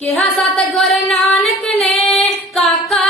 ਕਿਹਾ ਸਤਿਗੁਰ ਨਾਨਕ ਨੇ ਕਾਕਾ